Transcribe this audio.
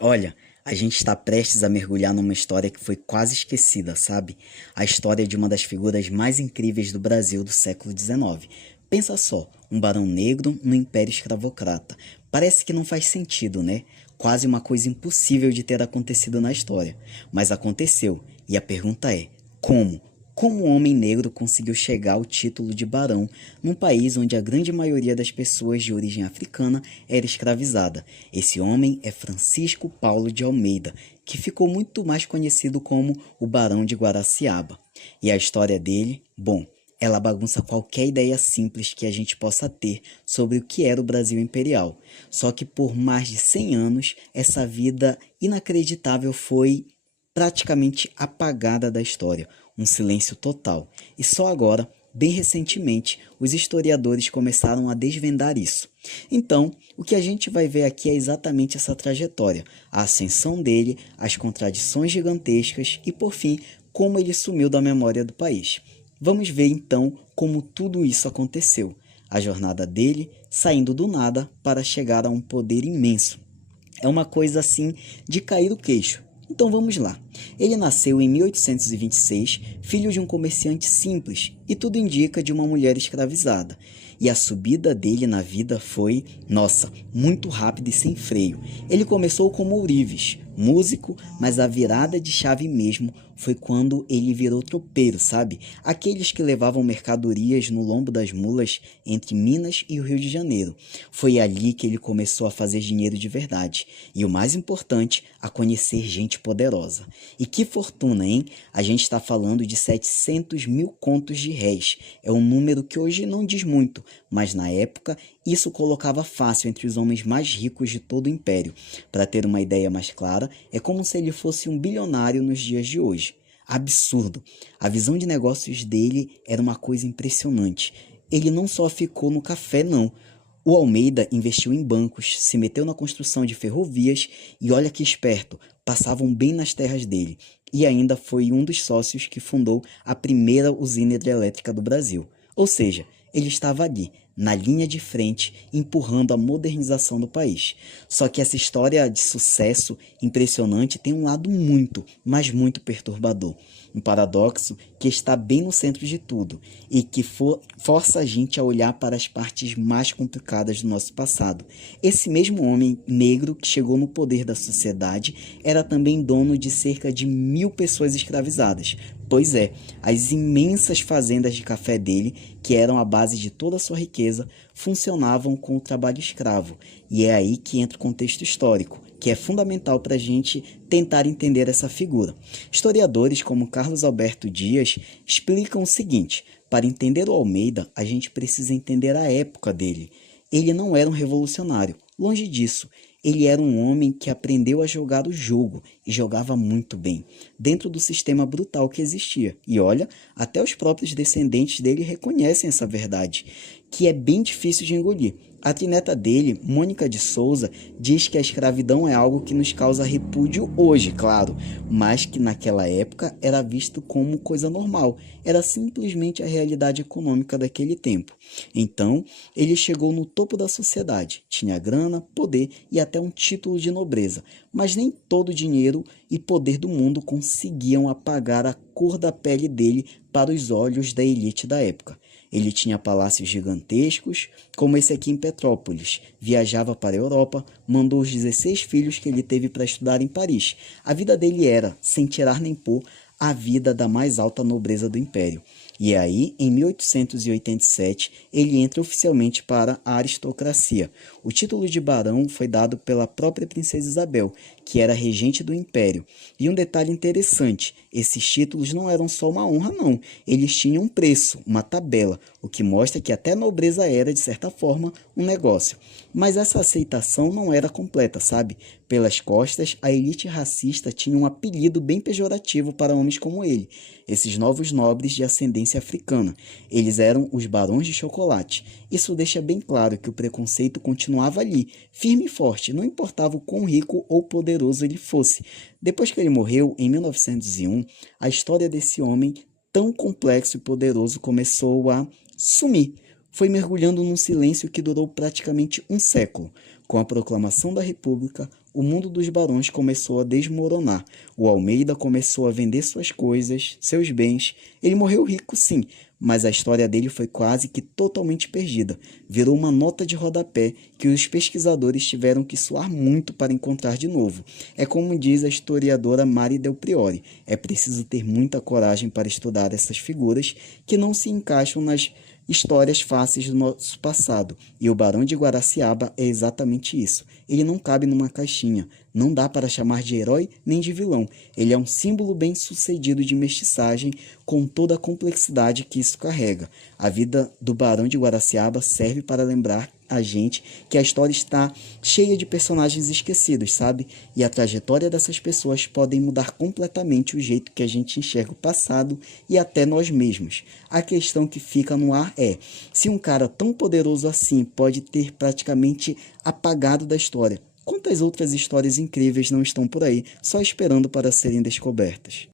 Olha, a gente está prestes a mergulhar numa história que foi quase esquecida, sabe? A história de uma das figuras mais incríveis do Brasil do século XIX. Pensa só, um barão negro no Império Escravocrata. Parece que não faz sentido, né? Quase uma coisa impossível de ter acontecido na história. Mas aconteceu, e a pergunta é: como? Como um homem negro conseguiu chegar ao título de barão num país onde a grande maioria das pessoas de origem africana era escravizada? Esse homem é Francisco Paulo de Almeida, que ficou muito mais conhecido como o Barão de Guaraciaba. E a história dele, bom, ela bagunça qualquer ideia simples que a gente possa ter sobre o que era o Brasil imperial. Só que por mais de 100 anos, essa vida inacreditável foi praticamente apagada da história, um silêncio total. E só agora, bem recentemente, os historiadores começaram a desvendar isso. Então, o que a gente vai ver aqui é exatamente essa trajetória, a ascensão dele, as contradições gigantescas e, por fim, como ele sumiu da memória do país. Vamos ver então como tudo isso aconteceu. A jornada dele saindo do nada para chegar a um poder imenso. É uma coisa assim de cair o queixo. Então vamos lá. Ele nasceu em 1826, filho de um comerciante simples, e tudo indica de uma mulher escravizada. E a subida dele na vida foi, nossa, muito rápida e sem freio. Ele começou como ourives, músico, mas a virada de chave mesmo foi quando ele virou tropeiro, sabe? Aqueles que levavam mercadorias no lombo das mulas entre Minas e o Rio de Janeiro. Foi ali que ele começou a fazer dinheiro de verdade. E o mais importante, a conhecer gente poderosa. E que fortuna, hein? A gente está falando de 700 mil contos de réis. É um número que hoje não diz muito, mas na época isso colocava fácil entre os homens mais ricos de todo o império. Para ter uma ideia mais clara, é como se ele fosse um bilionário nos dias de hoje. Absurdo. A visão de negócios dele era uma coisa impressionante. Ele não só ficou no café, não. O Almeida investiu em bancos, se meteu na construção de ferrovias e olha que esperto, passavam bem nas terras dele. E ainda foi um dos sócios que fundou a primeira usina hidrelétrica do Brasil. Ou seja, ele estava ali, na linha de frente, empurrando a modernização do país. Só que essa história de sucesso impressionante tem um lado muito, mas muito perturbador. Um paradoxo que está bem no centro de tudo e que força a gente a olhar para as partes mais complicadas do nosso passado. Esse mesmo homem negro que chegou no poder da sociedade era também dono de cerca de 1.000 pessoas escravizadas. Pois é, as imensas fazendas de café dele, que eram a base de toda a sua riqueza, funcionavam com o trabalho escravo. E é aí que entra o contexto histórico, que é fundamental para a gente tentar entender essa figura. Historiadores como Carlos Alberto Dias explicam o seguinte: para entender o Almeida, a gente precisa entender a época dele. Ele não era um revolucionário, longe disso. Ele era um homem que aprendeu a jogar o jogo e jogava muito bem, dentro do sistema brutal que existia. E olha, até os próprios descendentes dele reconhecem essa verdade, que é bem difícil de engolir. A trineta dele, Mônica de Souza, diz que a escravidão é algo que nos causa repúdio hoje, claro, mas que naquela época era visto como coisa normal, era simplesmente a realidade econômica daquele tempo. Então, ele chegou no topo da sociedade, tinha grana, poder e até um título de nobreza, mas nem todo o dinheiro e poder do mundo conseguiam apagar a cor da pele dele para os olhos da elite da época. Ele tinha palácios gigantescos, como esse aqui em Petrópolis. Viajava para a Europa, mandou os 16 filhos que ele teve para estudar em Paris. A vida dele era, sem tirar nem pôr, a vida da mais alta nobreza do império. E aí, em 1887, ele entra oficialmente para a aristocracia. O título de barão foi dado pela própria princesa Isabel, que era regente do império. E um detalhe interessante, esses títulos não eram só uma honra, não. Eles tinham um preço, uma tabela, o que mostra que até a nobreza era, de certa forma, um negócio. Mas essa aceitação não era completa, sabe? Pelas costas, a elite racista tinha um apelido bem pejorativo para homens como ele, esses novos nobres de ascendência africana. Eles eram os barões de chocolate. Isso deixa bem claro que o preconceito continuava ali, firme e forte, não importava o quão rico ou poderoso ele fosse. Depois que ele morreu, em 1901, a história desse homem tão complexo e poderoso começou a sumir. Foi mergulhando num silêncio que durou praticamente um século. Com a proclamação da República, o mundo dos barões começou a desmoronar. O Almeida começou a vender suas coisas, seus bens. Ele morreu rico, sim, mas a história dele foi quase que totalmente perdida. Virou uma nota de rodapé que os pesquisadores tiveram que suar muito para encontrar de novo. É como diz a historiadora Mari Del Priore, é preciso ter muita coragem para estudar essas figuras que não se encaixam nas histórias fáceis do nosso passado. E o Barão de Guaraciaba é exatamente isso. Ele não cabe numa caixinha. Não dá para chamar de herói nem de vilão. Ele é um símbolo bem-sucedido de mestiçagem com toda a complexidade que isso carrega. A vida do Barão de Guaraciaba serve para lembrar a gente que a história está cheia de personagens esquecidos, sabe? E a trajetória dessas pessoas podem mudar completamente o jeito que a gente enxerga o passado e até nós mesmos. A questão que fica no ar é: se um cara tão poderoso assim pode ter praticamente apagado da história, quantas outras histórias incríveis não estão por aí, só esperando para serem descobertas?